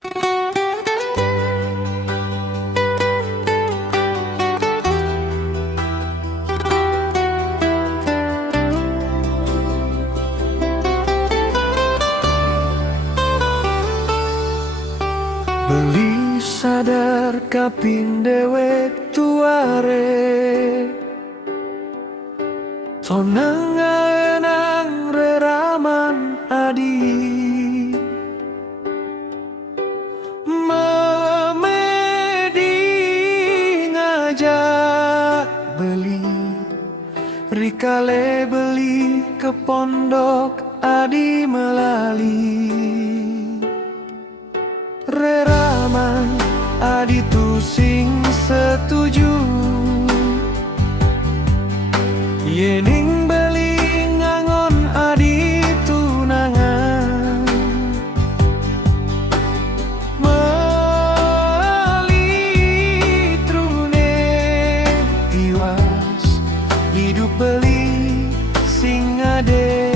Beli sadar kaping dewek tuare tonang enang reraman adi memedi ngajak beli rikale beli ke pondok adi melali reraman adi tu sing setuju yening beli ngangon adi tunangan meli trune tiwas hidup beli sing ade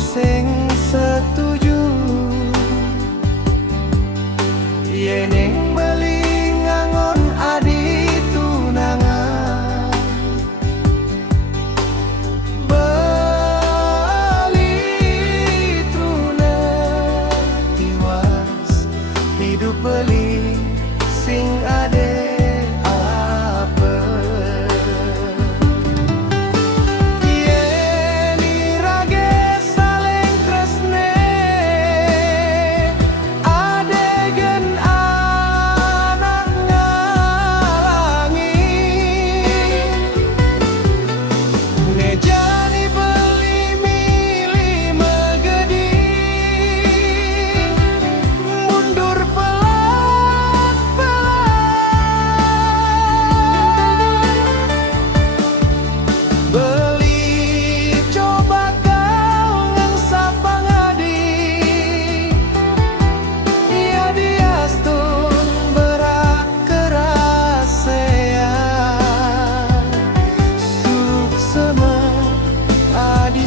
sing setuju yeneng beli ngangon adi tunangan beli trune tiwas hidup beli sing ade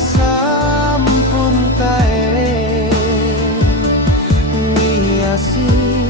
sampun tae niasi